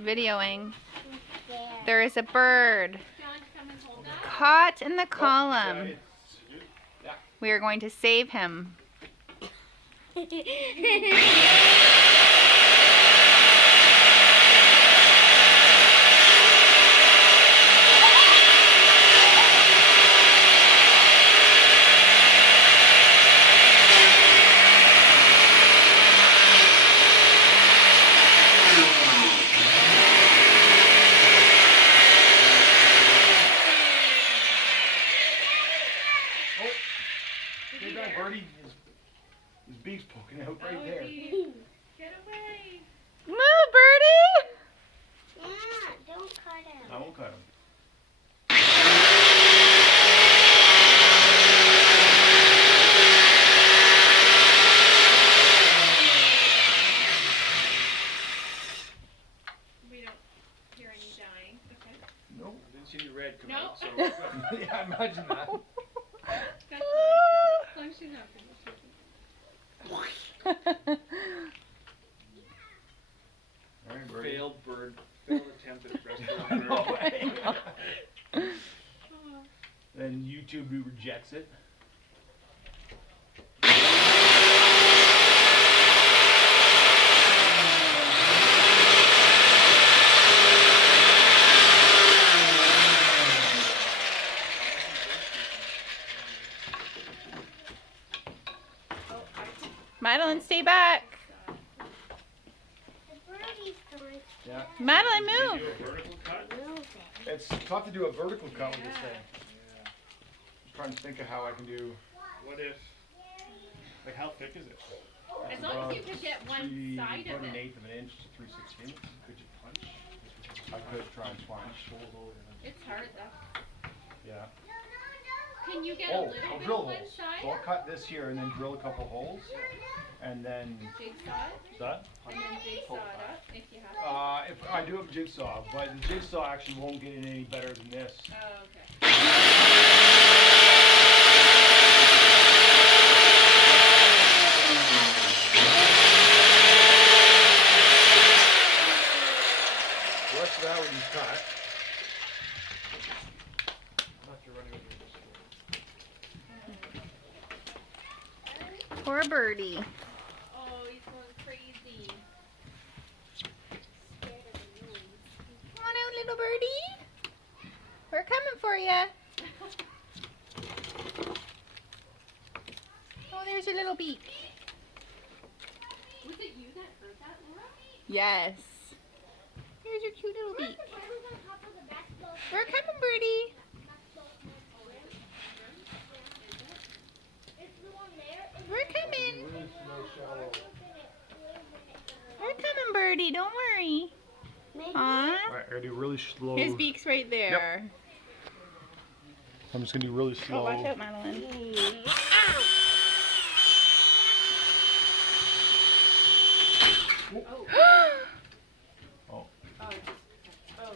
videoing. There is a bird caught in the column. We are going to save him. Birdie, his beak's poking out right there. Get away! Move, Birdie! Yeah, don't cut him. I won't cut him. We don't hear any dying. Okay. Nope. I didn't see any red come No. out, so Yeah, imagine that. That's as long as she's not finished. All right, Birdie. failed bird, failed attempt at rescuing No bird. way. Oh. Then YouTube rejects it. Madeline, stay back. The birdie's going Yeah. Madeline, Did you move. do a vertical cut? to move it. It's tough to do a vertical cut with this Yeah. thing. I'm trying to think of how I can do. What if, like how thick is it? As long as you could get one side of About an it. eighth of an inch to 3/16. Could you punch? I could try and punch. It's hard though. Yeah. Can you get a Oh, little I'll bit drill of one holes. side? So I'll cut this here and then drill a couple holes, and then Jigsaw it, is that. and then jigsaw it up if you have to. If I do have a jigsaw, but the jigsaw actually won't get any better than this. Oh, okay. The rest of that one you cut. Not you're running over your Poor Birdie. Oh, he's going crazy. Come on out, little birdie. We're coming for you. Oh, there's your little beak. Was it you that heard that, Laura? Yes. Here's your cute little beak. We're coming, Birdie. We're coming. We're coming, Birdie. Don't worry. Aw. Alright, I gotta do really slow. His beak's right there. I'm just gonna do really Oh, slow. watch out, Madeline. Oh. Oh. Oh, just, oh.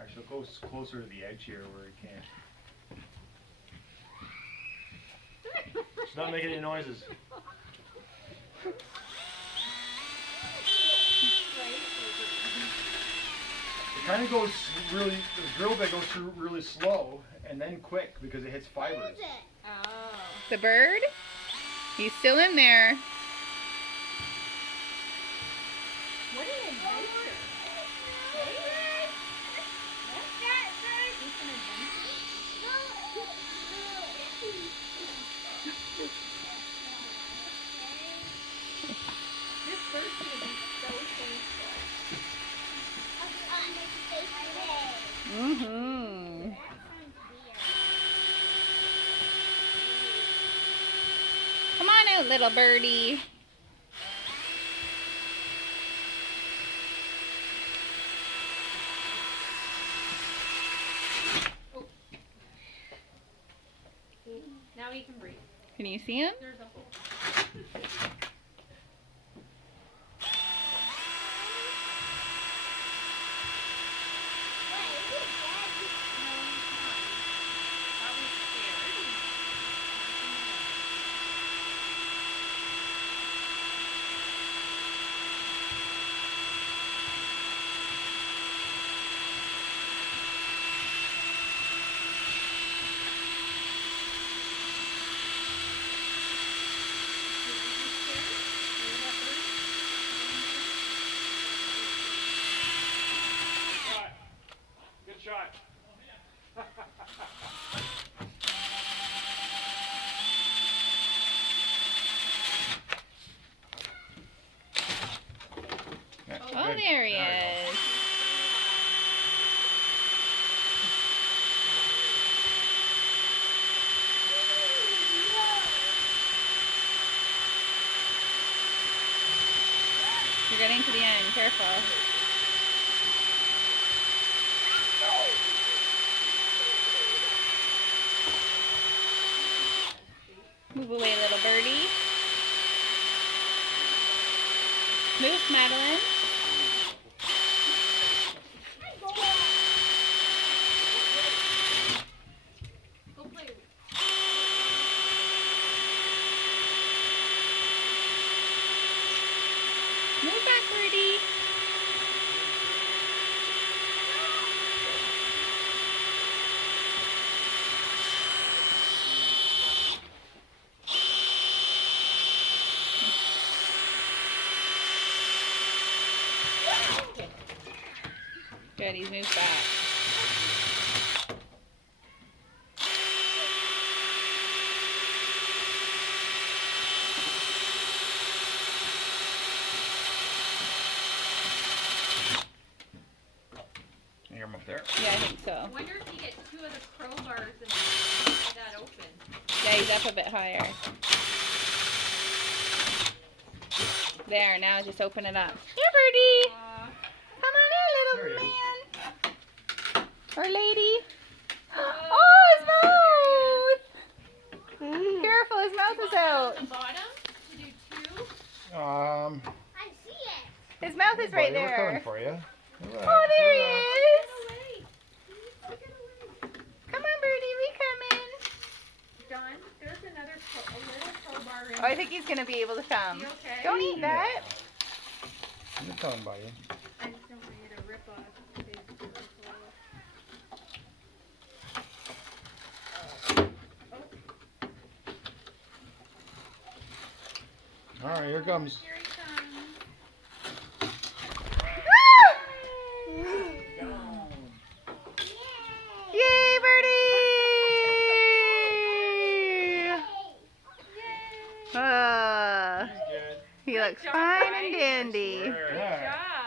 Actually, go closer to the edge here where it can't. She's not making any noises. It kind of goes really, the drill bit goes through really slow and then quick because it hits fibers. Oh. The bird? He's still in there. What an adventure. It's an adventure. This bird's gonna be so thankful. Mm-hmm. Come on out, little birdie. Now he can breathe. Can you see him? There's a hole. No, shot. Yeah, Oh, good. there he we go. is. You're getting to the end. Careful. Move away, little birdie. Move, Madeline. Go play. Move back, birdie. Good, he's moved back. You hear him up there? Yeah, I think so. I wonder if he gets two of the crowbars and leave that open. Yeah, he's up a bit higher. There, now just open it up. Here, birdie. Come on here, There little he is. man. Or lady. Oh, his mouth. Careful, his mouth is out. On the bottom to do two. I see it. His mouth is right Buddy, we're coming there. for you. Oh, there he is. Away. Take it away. Come on, birdie, we coming. John, there's another a little crowbar in Oh, I think he's going to be able to come. You okay? Don't eat that. You're coming, buddy. I just don't want you to rip off his All right, here comes. Here he comes. Yay, birdie! He's good. He looks job, fine guys. and dandy. Sure. Good Yeah. job.